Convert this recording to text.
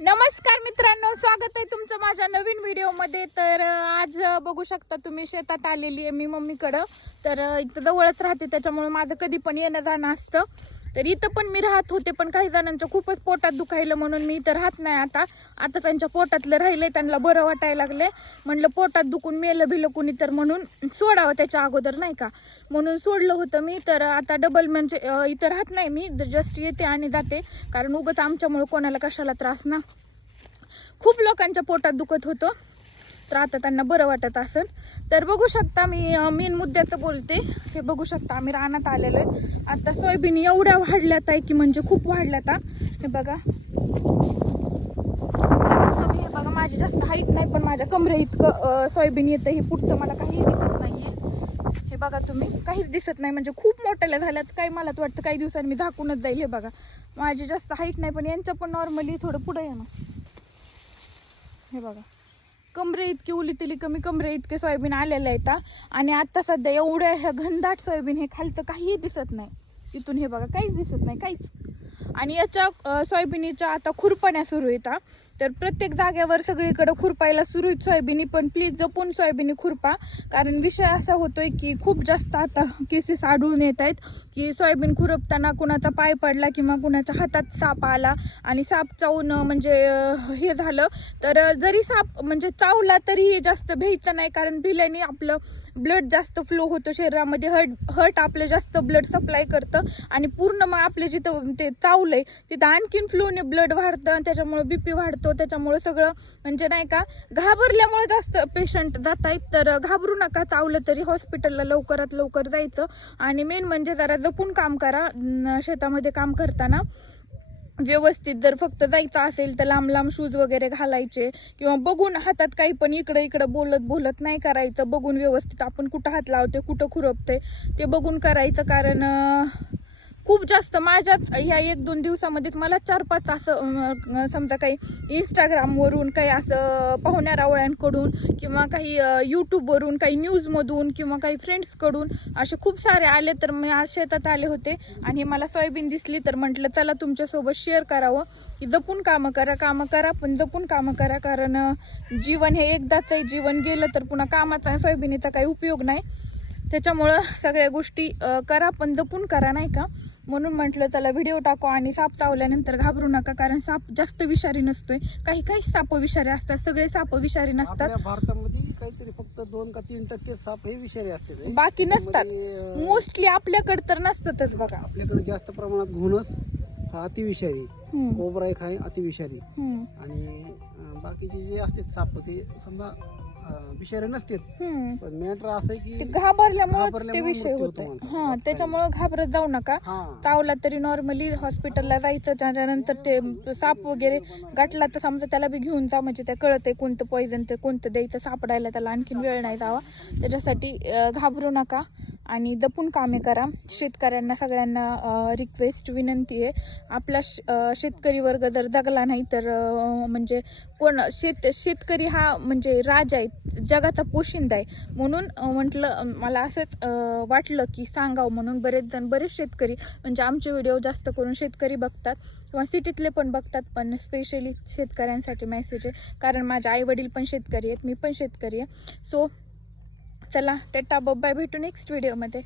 नमस्कार मित्रांनो, स्वागत आहे तुमचं माझ्या नवीन व्हिडिओमध्ये। तर आज बघू शकता तुम्ही शेतात आलेली आहे मी मम्मीकडं। तर इथं जवळच राहते त्याच्यामुळे माझं कधी पण येणं जाणं असतं। तर इथं पण मी राहत होते, पण काही जणांच्या खूपच पोटात दुखायलं म्हणून मी इथं राहत नाही। आता त्यांच्या पोटातलं राहिलंय, त्यांना बरं वाटायला लागले। म्हणलं पोटात दुखून मेलं भिलं कुणी तर म्हणून सोडावं त्याच्या अगोदर, नाही का, म्हणून सोडलं होतं मी। तर आता डबल म्हणजे इथं राहत नाही मी, जस्ट येते आणि जाते, कारण उगाच आमच्यामुळे कोणाला कशाला त्रास ना। खूप लोकांच्या पोटात दुखत होतं, तर आता त्यांना बरं वाटत असेल। तर बघू शकता मी मेन मुद्द्याचं बोलते। हे बघू शकता आम्ही रानात आलेलो आहे। आता सोयाबीन एवढ्या वाढल्यात आहे की म्हणजे खूप वाढल्यात। हे बघा, हे बघा, माझी जास्त हाईट नाही पण माझ्या कमरे इतकं सोयाबीन येतं। हे पुढचं मला काही दिसत नाहीये। हे बघा तुम्ही, काहीच दिसत नाही, म्हणजे खूप मोठ्याला झाल्यात काय। मला तर वाटतं काही दिवसांनी मी झाकूनच जाईल। हे बघा, माझी जास्त हाईट नाही पण यांच्या पण नॉर्मली थोडं पुढे आहे ना। हे बघा, कमरे इतकी उलीतली कमी कमरे इतके सोयाबीन आलेले आहेत। आणि आता सध्या एवढ्या ह्या घनदाट सोयाबीन, हे खालचं काहीही दिसत नाही इथून। हे बघा, काहीच दिसत नाही, काहीच। आणि याच्या सोयाबीनीच्या आता खुरपण्या सुरू आहेत। तर प्रत्येक जागेवर सगळीकडे खुरपायला सुरू आहेत सोयाबीनी, पण प्लीज जपून सोयाबीनी खुरपा। कारण विषय असा होतोय की खूप जास्त आता केसेस आढळून येत आहेत की सोयाबीन खुरपताना कुणाचा पाय पडला किंवा कुणाच्या हातात साप आला आणि साप चावून म्हणजे हे झालं। तर जरी साप म्हणजे चावला तरी जास्त भ्यायचं नाही, कारण भिल्याने आपलं ब्लड जास्त फ्लो होतो शरीरामध्ये। हर्ट आपलं जास्त ब्लड सप्लाय करतं आणि पूर्ण मग आपले जिथं ते चावलंय तिथं आणखीन फ्लोने ब्लड वाढतं, त्याच्यामुळे बीपी वाढतो। त्याच्यामुळे सगळं म्हणजे नाही का, घाबरल्यामुळे जास्त पेशंट जात आहेत। तर घाबरू नका, चावलं तरी हॉस्पिटलला लवकरात लवकर जायचं। आणि मेन म्हणजे जरा जपून काम करा शेतामध्ये काम करताना। व्यवस्थित जर फक्त जायचं असेल तर लांब लांब शूज वगैरे घालायचे, किंवा बघून हातात काही पण इकडे इकडे बोलत नाही करायचं। बघून व्यवस्थित आपण कुठं हात लावते कुठं खुरपते ते बघून करायचं। कारण खूप जास्त माझ्याच ह्या 1-2 दिवसामध्येच मला 4-5 असं समजा काही इंस्टाग्रामवरून, काही असं पाहुण्या रावळ्यांकडून, किंवा काही यूट्यूबवरून, काही न्यूजमधून, किंवा काही फ्रेंड्सकडून असे खूप सारे आले। तर मी आज शेतात आले होते आणि मला सोयाबीन दिसली, तर म्हटलं चला तुमच्यासोबत शेअर करावं की जपून कामं करा पण जपून कामं करा। कारण जीवन हे एकदाच आहे, जीवन गेलं तर पुन्हा कामाचा सोयाबीनीचा काही उपयोग नाही। त्याच्यामुळं सगळ्या गोष्टी करा पण जपून करा, नाही का। म्हणून म्हटलं चला व्हिडिओ टाकू। आणि साप चावल्यानंतर घाबरू नका, कारण साप जास्त विषारी नसतोय। काही साप विषारी असतात, सगळे साप विषारी नसतात। भारतामध्ये काहीतरी फक्त 2 का 3% साप हे विषारी असतात, बाकी नसतात। मोस्टली आपल्याकडे तर नसतातच बघा। आपल्याकडे जास्त प्रमाणात घोणस हा अतिविषारी, कोबरा एक आहे अतिविषारी, आणि बाकीचे जे असतात साप ते समजा विषारी नसतात। पण मॅटर असं आहे की घाबरल्यामुळे ते विषय होतो। हा, त्याच्यामुळे घाबरत जाऊ नका। चावला तरी नॉर्मली हॉस्पिटलला जायचं, त्याच्यानंतर ते साप वगैरे गाठला तर समजा त्याला बी घेऊन जा, म्हणजे ते कळतंय कोणतं पॉइझन ते कोणतं द्यायचं। सापडायला त्याला आणखीन वेळ नाही जावा, त्याच्यासाठी घाबरू नका आणि जपून कामे करा। शेतकऱ्यांना सगळ्यांना रिक्वेस्ट, विनंती आहे, आपला शेतकरी वर्ग जर जगला नाही तर म्हणजे कोण शेतकरी हा म्हणजे राजा आहे, जगाचा पोशिंदा आहे। म्हणून म्हटलं, मला असंच वाटलं की सांगावं म्हणून। बरेच शेतकरी म्हणजे आमचे व्हिडिओ जास्त करून शेतकरी बघतात, किंवा सिटीतले पण बघतात, पण स्पेशली शेतकऱ्यांसाठी मेसेज आहे। कारण माझे आई वडील पण शेतकरी आहेत, मी पण शेतकरी आहे। सो चला, टाटा बाय, भेटू नेक्स्ट व्हिडिओमध्ये।